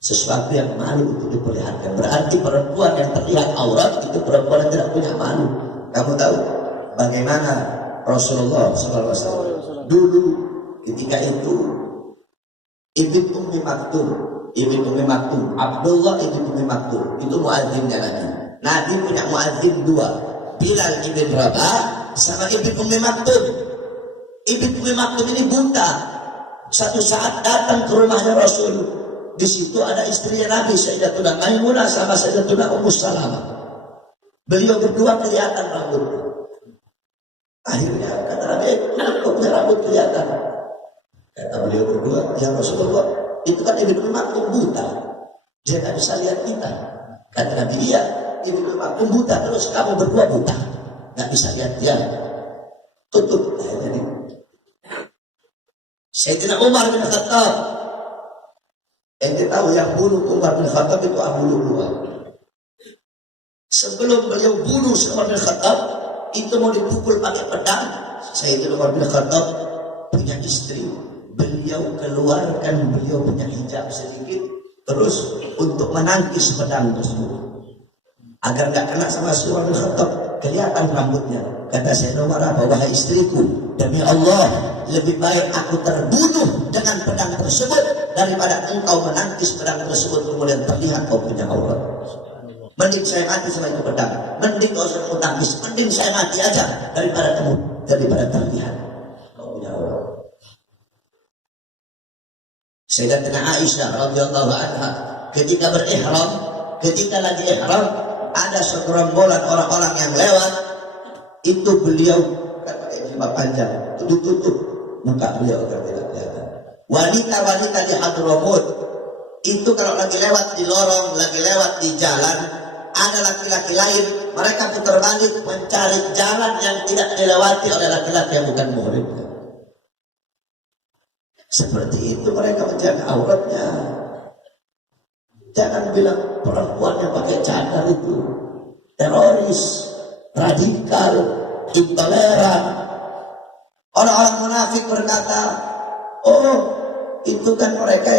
Sesuatu yang malu untuk diperlihatkan. Berarti perempuan yang terlihat aurat itu perempuan yang tidak punya malu. Kamu tahu bagaimana Rasulullah SAW dulu ketika itu Ibn Ummi Maktum, Abdullah Ibn Ummi Maktum itu muadzinnya Nabi. Nabi punya muadzin dua, Bilal ibn Rabah sama Ibn Ummi Maktum. Ibn Ummi Maktum ini buta. Satu saat datang ke rumahnya Rasul. Di situ ada istrinya Nabi, Sayyidatuna Maimunah sama Sayyidatuna Ummu Salamah. Beliau berdua kelihatan rambut. Akhirnya kata Nabi, kok punya rambut kelihatan? Kata beliau berdua, ya Rasulullah, itu kan Ibn Ummi Maktum buta, dia nggak bisa lihat kita. Kata Nabi, iya, Ibn Ummi Maktum buta, terus kamu berdua buta, nggak bisa lihat dia. Tutup. Jadi Sayyidina Umar bin Khattab, ente tahu yang bunuh Umar bin Khattab itu Abu Lu'lu'ah. Sebelum beliau bunuh Umar bin Khattab, itu mau dipukul pakai pedang. Sayyidina Umar bin Khattab punya istri, beliau keluarkan beliau punya hijab sedikit, terus untuk menangkis pedang tersebut agar nggak kena sama si Umar bin Khattab, kelihatan rambutnya. Kata Sayyidina Umar, wahai istriku, demi Allah, lebih baik aku terbunuh dengan pedang tersebut daripada engkau menangkis pedang tersebut kemudian terlihat kau punya aurat. Mending saya mati sama itu pedang, mending kau usah menangkis, mending saya mati aja daripada terlihat kau punya aurat. Sayyidatina Aisyah radhiyallahu anha ketika berihram, ketika lagi ihram, ada segerombolan orang-orang yang lewat, itu beliau pakai jilbab panjang, itu ditutup muka beliau agar tidak kelihatan. Wanita-wanita di Hadramut itu kalau lagi lewat di lorong, lagi lewat di jalan, ada laki-laki lain, mereka putar balik mencari jalan yang tidak dilewati oleh laki-laki yang bukan muhrim. Seperti itu mereka menjaga auratnya. Jangan bilang perempuan yang pakai cadar itu teroris, radikal, intoleran. Orang-orang munafik berkata, oh itu kan mereka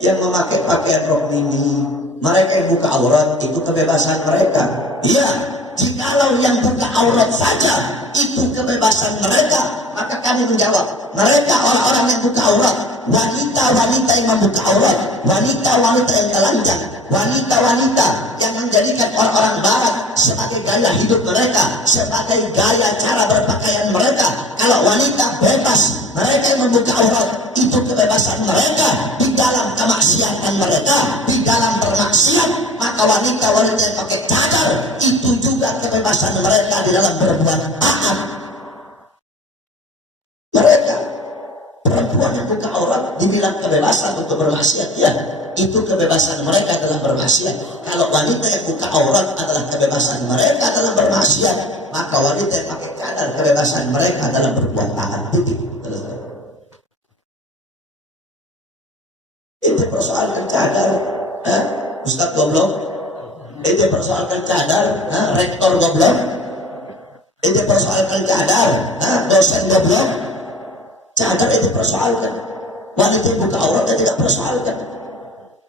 yang memakai pakaian rok mini, mereka yang buka aurat, itu kebebasan mereka. Iya, jikalau yang buka aurat saja itu kebebasan mereka, maka kami menjawab, mereka orang-orang yang buka aurat, wanita-wanita yang membuka aurat, wanita-wanita yang telanjang, wanita-wanita yang menjadikan orang-orang barat sebagai gaya hidup mereka, sebagai gaya cara berpakaian mereka. Kalau wanita bebas, mereka yang membuka aurat, itu kebebasan mereka di dalam kemaksiatan mereka, di dalam bermaksiat. Maka wanita-wanita yang pakai cadar, itu juga kebebasan mereka di dalam berbuat taat. Mereka perempuan yang buka aurat dibilang kebebasan untuk bermaksiat, ya. itu kebebasan mereka dalam bermaksiat. Kalau wanita yang buka aurat adalah kebebasan mereka dalam bermaksiat, maka wanita yang pakai cadar kebebasan mereka dalam berbuat taat. Titik. Itu persoalkan cadar, Ustaz goblok. Itu persoalkan cadar, rektor goblok. Itu persoalkan cadar, dosen goblok. Cadar itu persoalkan. Wanita yang buka auratnya tidak persoalkan.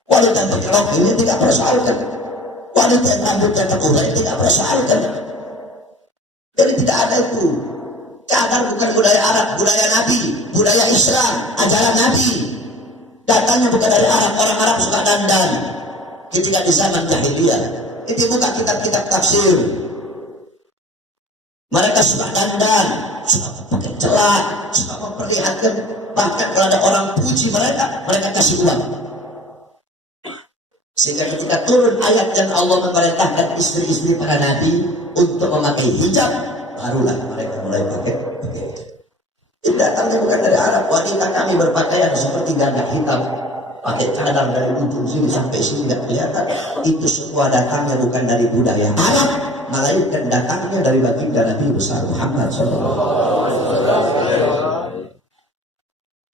Wanita yang pakai rok ini tidak persoalkan. Wanita yang rambutnya terurai tidak persoalkan. Jadi tidak ada itu. Cadar bukan budaya Arab, budaya Nabi, budaya Islam, ajaran Nabi. Datangnya bukan dari Arab. Orang Arab suka dandan ketika di zaman jahiliyah. Itu bukan kitab-kitab tafsir. Mereka suka dandan, suka pakai celak, suka memperlihatkan. Bahkan kalau ada orang puji mereka, mereka kasih uang. Sehingga ketika turun ayat yang Allah memerintahkan istri-istri para nabi untuk memakai hijab, barulah mereka mulai pakai hijab. Itu datangnya bukan dari Arab. Wanita kami berpakaian seperti gagak hitam, pakai cadar dari ujung sini sampai sini nggak kelihatan. Itu semua datangnya bukan dari budaya Arab, melainkan datangnya dari baginda Nabi besar Muhammad SAW.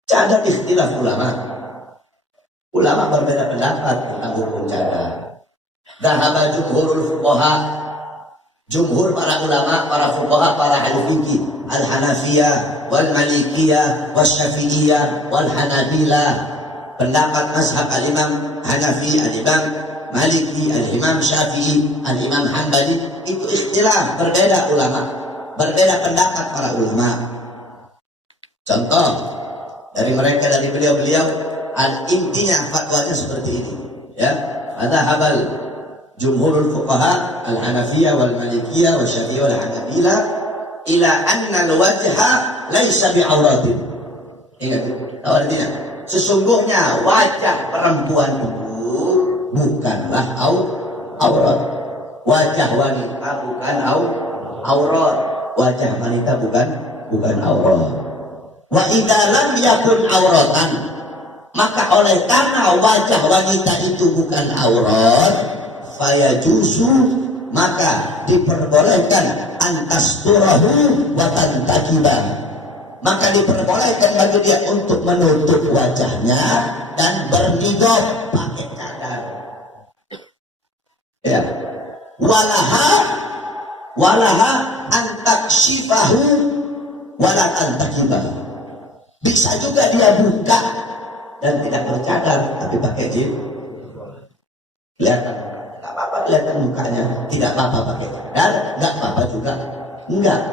Cadar ikhtilaf ulama. Ulama berbeda pendapat tentang hukum cadar. Dhahaba jumhurul fuqaha, jumhur para ulama, para fuqaha, para ahli fikih, al-Hanafiyah, wal Malikiyah, wal Syafi'iyah, wal Hanabilah. Pendapat mazhab al-Imam Hanafi, al-Imam Maliki, al-Imam Syafi'i, al-Imam Hanbali, itu ikhtilaf, berbeda ulama, berbeda pendapat para ulama. Contoh dari mereka, dari beliau-beliau, intinya fatwanya seperti ini, ya. Ada habal jumhurul fuqaha al-Hanafiyah wal Malikiyah wal Syafi'iyah wal Hanabilah ila anna al-wajha laisa bi'auratin. Ingat, tahu artinya? Sesungguhnya wajah perempuan itu bukanlah aurat. Wajah wanita bukan aurat. Wajah wanita bukan aurat. Wa idza lam yakun auratan, maka oleh karena wajah wanita itu bukan aurat, fayajuzu, maka diperbolehkan antasturahu wa tantakiba, maka diperbolehkan bagi dia untuk menutup wajahnya dan berniqab pakai cadar. Ya. Walaha antakshifahu wala tantakiba. Bisa juga dia buka dan tidak bercadar, tapi pakai jilbab. Kelihatan, nggak apa-apa kelihatan mukanya, tidak apa-apa pakai cadar, nggak apa-apa juga, enggak.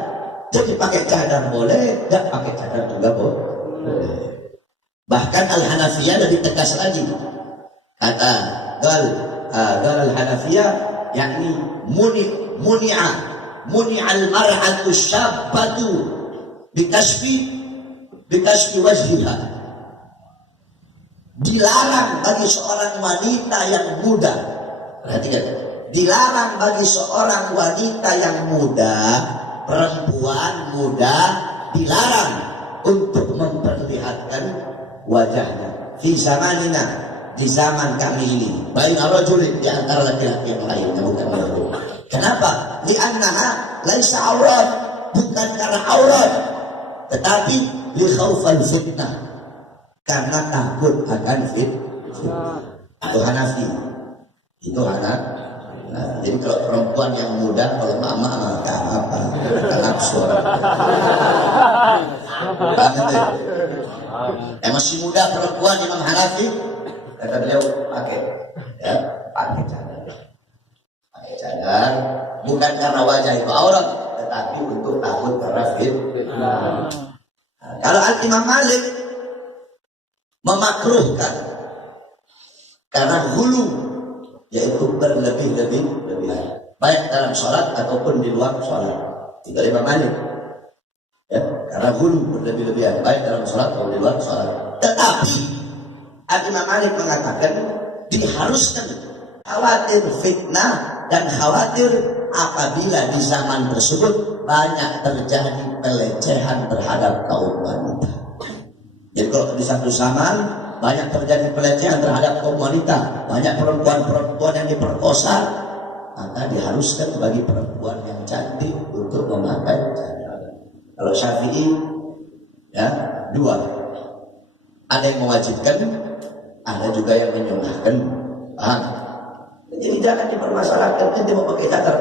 Jadi pakai cadar boleh, nggak pakai cadar juga boleh. Bahkan al-Hanafiyah lebih tegas lagi. Kata gal al-Hanafiyah, yakni muni'al mar'atu syabbatu bikasfi wajhiha. Dilarang bagi seorang wanita yang muda. Perhatikan, dilarang bagi seorang wanita yang muda, perempuan muda, dilarang untuk memperlihatkan wajahnya. Fi zamanina, di zaman kami ini, baina rajulin, di antara laki-laki yang lainnya, bukan laki. Kenapa? Li'annaha laisa aurat, bukan karena aurat, tetapi li khaufal fitnah, karena takut akan fitnah. Itu Hanafi. Itu Hanafi. Nah, jadi kalau perempuan yang muda, kalau mama tak apa, nafsu. Masih muda perempuan Imam Hanafi, kata beliau pakai cadar. Pakai cadar bukan karena wajah itu aurat, tetapi untuk takut karena fitnah. Kalau Al-Imam Malik memakruhkan karena hulu, yaitu berlebih-lebihan, baik dalam sholat ataupun di luar sholat. Itu dari Imam Malik, ya, karena hulu berlebih-lebihan, baik dalam sholat atau di luar sholat. Tetapi Imam Malik mengatakan diharuskan, khawatir fitnah dan khawatir apabila di zaman tersebut banyak terjadi pelecehan terhadap kaum wanita. Jadi kalau di satu zaman banyak terjadi pelecehan terhadap kaum wanita, banyak perempuan-perempuan yang diperkosa, maka diharuskan bagi perempuan yang cantik untuk memakai cadar. Kalau Syafi'i, ya, dua. Ada yang mewajibkan, ada juga yang menyunahkan. Paham? Jadi jangan dipermasalahkan, nanti mau pakai cadar,